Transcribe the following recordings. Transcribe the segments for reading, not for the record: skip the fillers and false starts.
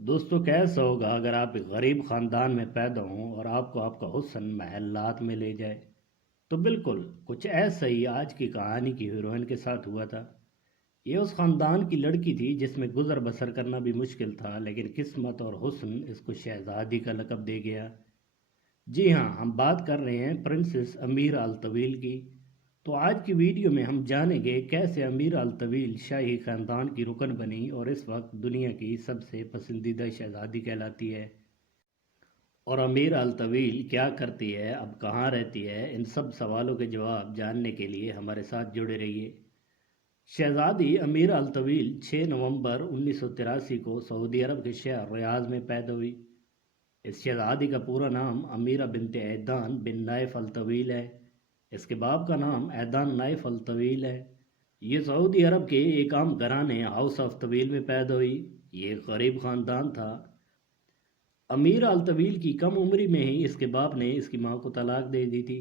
دوستو کیسا ہوگا اگر آپ ایک غریب خاندان میں پیدا ہوں اور آپ کو آپ کا حسن محلات میں لے جائے؟ تو بالکل کچھ ایسا ہی آج کی کہانی کی ہیروئن کے ساتھ ہوا تھا۔ یہ اس خاندان کی لڑکی تھی جس میں گزر بسر کرنا بھی مشکل تھا، لیکن قسمت اور حسن اس کو شہزادی کا لقب دے گیا۔ جی ہاں، ہم بات کر رہے ہیں پرنسس امیر الطویل کی۔ تو آج کی ویڈیو میں ہم جانیں گے کیسے امیر الطویل شاہی خاندان کی رکن بنی اور اس وقت دنیا کی سب سے پسندیدہ شہزادی کہلاتی ہے۔ اور امیر الطویل کیا کرتی ہے، اب کہاں رہتی ہے، ان سب سوالوں کے جواب جاننے کے لیے ہمارے ساتھ جڑے رہیے۔ شہزادی امیر الطویل 6 نومبر 1983 کو سعودی عرب کے شہر ریاض میں پیدا ہوئی۔ اس شہزادی کا پورا نام امیرہ بنت ایدان بن نائف الطویل ہے۔ اس کے باپ کا نام ایدان نائف الطویل ہے۔ یہ سعودی عرب کے ایک عام گھرانے ہاؤس آف طویل میں پیدا ہوئی۔ یہ ایک غریب خاندان تھا۔ امیرہ الطویل کی کم عمری میں ہی اس کے باپ نے اس کی ماں کو طلاق دے دی تھی۔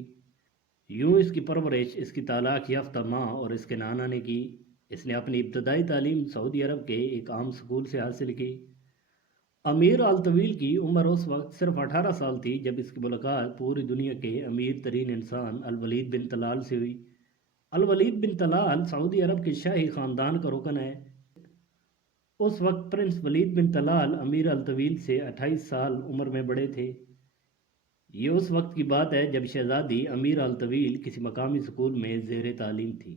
یوں اس کی پرورش اس کی طلاق یافتہ ماں اور اس کے نانا نے کی۔ اس نے اپنی ابتدائی تعلیم سعودی عرب کے ایک عام اسکول سے حاصل کی۔ امیر الطویل کی عمر اس وقت صرف 18 سال تھی جب اس کی ملاقات پوری دنیا کے امیر ترین انسان الولید بن طلال سے ہوئی۔ الولید بن طلال سعودی عرب کے شاہی خاندان کا رکن ہے۔ اس وقت پرنس ولید بن طلال امیر الطویل سے 28 سال عمر میں بڑے تھے۔ یہ اس وقت کی بات ہے جب شہزادی امیر الطویل کسی مقامی اسکول میں زیر تعلیم تھی۔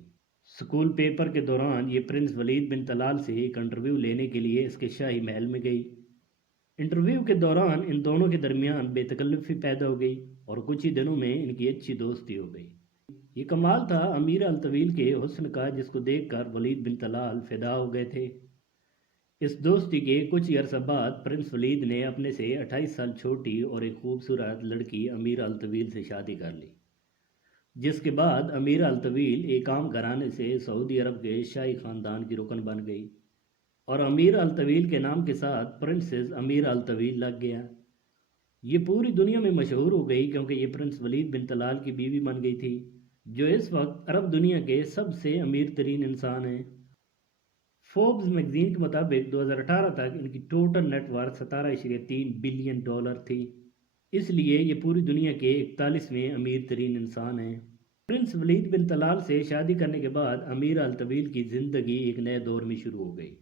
اسکول پیپر کے دوران یہ پرنس ولید بن طلال سے ایک انٹرویو لینے کے لیے اس کے شاہی محل میں گئی۔ انٹرویو کے دوران ان دونوں کے درمیان بے تکلفی پیدا ہو گئی اور کچھ ہی دنوں میں ان کی اچھی دوستی ہو گئی۔ یہ کمال تھا امیر الطویل کے حسن کا جس کو دیکھ کر ولید بن طلال فدا ہو گئے تھے۔ اس دوستی کے کچھ ہی عرصہ بعد پرنس ولید نے اپنے سے 28 سال چھوٹی اور ایک خوبصورت لڑکی امیرہ الطویل سے شادی کر لی، جس کے بعد امیرہ الطویل ایک عام گھرانے سے سعودی عرب کے شاہی خاندان کی رکن بن گئی اور امیرہ الطویل کے نام کے ساتھ پرنسس امیرہ الطویل لگ گیا۔ یہ پوری دنیا میں مشہور ہو گئی کیونکہ یہ پرنس ولید بن طلال کی بیوی بن گئی تھی، جو اس وقت عرب دنیا کے سب سے امیر ترین انسان ہیں۔ فوربس میگزین کے مطابق 2018 تک ان کی total net worth 17.3 billion dollar تھی۔ اس لیے یہ پوری دنیا کے 41ویں امیر ترین انسان ہیں۔ پرنس ولید بن طلال سے شادی کرنے کے بعد امیرہ الطویل کی زندگی ایک نئے دور میں شروع ہو گئی۔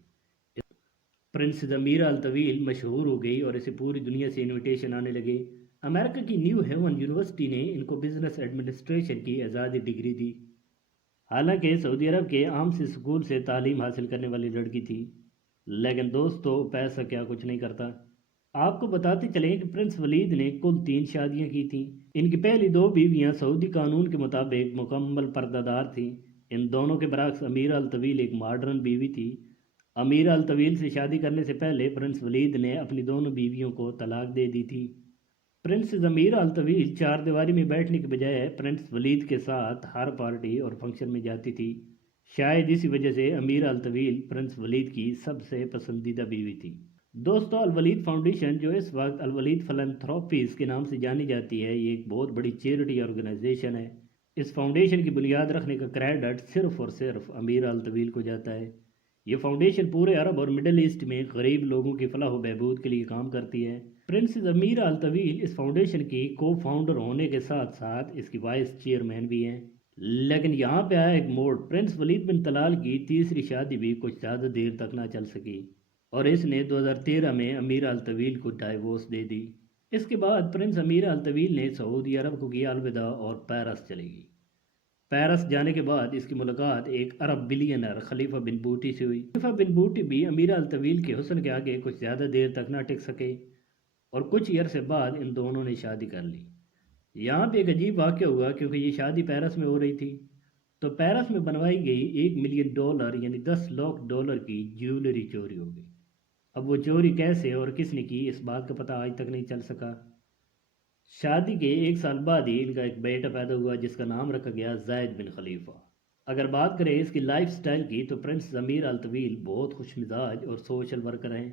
پرنسس امیرہ الطویل مشہور ہو گئی اور اسے پوری دنیا سے انویٹیشن آنے لگے۔ امریکہ کی نیو ہیون یونیورسٹی نے ان کو بزنس ایڈمنسٹریشن کی اعزازی ڈگری دی۔ حالانکہ سعودی عرب کے عام سے اسکول سے تعلیم حاصل کرنے والی لڑکی تھی، لیکن دوستو پیسہ کیا کچھ نہیں کرتا۔ آپ کو بتاتے چلیں کہ پرنس ولید نے کل 3 شادیاں کی تھیں۔ ان کی پہلی 2 بیویاں سعودی قانون کے مطابق مکمل پردہ دار تھیں۔ ان دونوں کے برعکس امیرہ الطویل ایک ماڈرن بیوی تھی۔ امیرہ الطویل سے شادی کرنے سے پہلے پرنس ولید نے اپنی دونوں بیویوں کو طلاق دے دی تھی۔ پرنسس امیرہ الطویل 4 دیواری میں بیٹھنے کے بجائے پرنس ولید کے ساتھ ہر پارٹی اور فنکشن میں جاتی تھی۔ شاید اسی وجہ سے امیرہ الطویل پرنس ولید کی سب سے پسندیدہ بیوی تھی۔ دوستو الولید فاؤنڈیشن، جو اس وقت الولید فلانتھروپیز کے نام سے جانی جاتی ہے، یہ ایک بہت بڑی چیریٹی آرگنائزیشن ہے۔ اس فاؤنڈیشن کی بنیاد رکھنے کا کریڈٹ صرف اور صرف امیرہ الطویل کو جاتا ہے۔ یہ فاؤنڈیشن پورے عرب اور مڈل ایسٹ میں غریب لوگوں کی فلاح و بہبود کے لیے کام کرتی ہے۔ پرنسس امیرہ الطویل اس فاؤنڈیشن کی کو فاؤنڈر ہونے کے ساتھ ساتھ اس کی وائس چیئرمین بھی ہیں۔ لیکن یہاں پہ آیا ایک موڑ۔ پرنس ولید بن طلال کی تیسری شادی بھی کچھ زیادہ دیر تک نہ چل سکی اور اس نے 2013 میں امیرہ الطویل کو ڈائیورس دے دی۔ اس کے بعد پرنس امیرہ الطویل نے سعودی عرب کو کیا الوداع اور پیرس چلے گئی۔ پیرس جانے کے بعد اس کی ملاقات ایک عرب بلینئر خلیفہ بن بوٹی سے ہوئی۔ خلیفہ بن بوٹی بھی امیرہ الطویل کے حسن کے آگے کچھ زیادہ دیر تک نہ ٹک سکے اور کچھ عرصے بعد ان دونوں نے شادی کر لی۔ یہاں پہ ایک عجیب واقعہ ہوا کیونکہ یہ شادی پیرس میں ہو رہی تھی تو پیرس میں بنوائی گئی $1 ملین یعنی 10 لاکھ ڈالر کی جیولری چوری ہو گئی۔ اب وہ چوری کیسے اور کس نے کی، اس بات کا پتہ آج تک نہیں چل سکا۔ شادی کے 1 سال بعد ہی ان کا ایک بیٹا پیدا ہوا جس کا نام رکھا گیا زید بن خلیفہ۔ اگر بات کریں اس کی لائف سٹائل کی تو پرنس امیرہ الطویل بہت خوش مزاج اور سوشل ورکر ہیں۔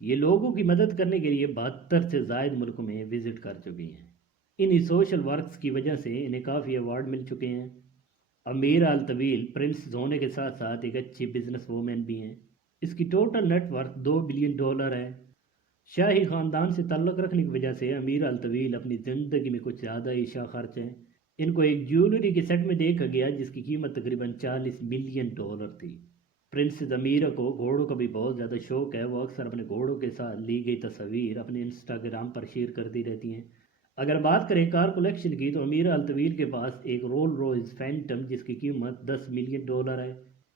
یہ لوگوں کی مدد کرنے کے لیے 72 سے زائد ملک میں وزٹ کر چکی ہیں۔ انہی سوشل ورکس کی وجہ سے انہیں کافی ایوارڈ مل چکے ہیں۔ امیرہ الطویل پرنس ہونے کے ساتھ ساتھ ایک اچھی بزنس وومن بھی ہیں۔ اس کی ٹوٹل نیٹ ورتھ $2 بلین ہے۔ شاہی خاندان سے تعلق رکھنے کی وجہ سے امیر الطویل اپنی زندگی میں کچھ زیادہ ہی شاہ خرچ ہیں۔ ان کو ایک جیولری کے سیٹ میں دیکھا گیا جس کی قیمت تقریباً $40 ملین تھی۔ پرنسز امیرہ کو گھوڑوں کا بھی بہت زیادہ شوق ہے، وہ اکثر اپنے گھوڑوں کے ساتھ لی گئی تصاویر اپنے انسٹاگرام پر شیئر کرتی رہتی ہیں۔ اگر بات کریں کار کلیکشن کی تو امیرہ الطویل کے پاس ایک رول روئز فینٹم جس کی قیمت $10 ملین ہے،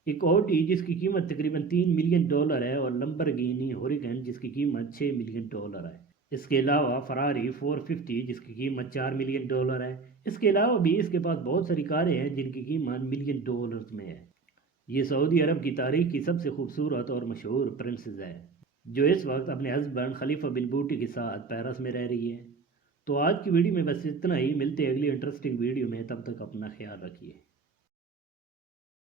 ایک اوڈی جس کی قیمت تقریباً $3 ملین ہے، اور لمبرگینی ہوریکن جس کی قیمت $6 ملین ہے۔ اس کے علاوہ فراری 450 جس کی قیمت $4 ملین ہے۔ اس کے علاوہ بھی اس کے پاس بہت ساری کاریں ہیں جن کی قیمت $1 ملین میں ہے۔ یہ سعودی عرب کی تاریخ کی سب سے خوبصورت اور مشہور پرنسز ہے، جو اس وقت اپنے ہسبینڈ خلیفہ بن بوٹی کے ساتھ پیرس میں رہ رہی ہے۔ تو آج کی ویڈیو میں بس اتنا ہی، ملتے ہیں اگلی انٹرسٹنگ ویڈیو میں، تب تک اپنا خیال رکھیے۔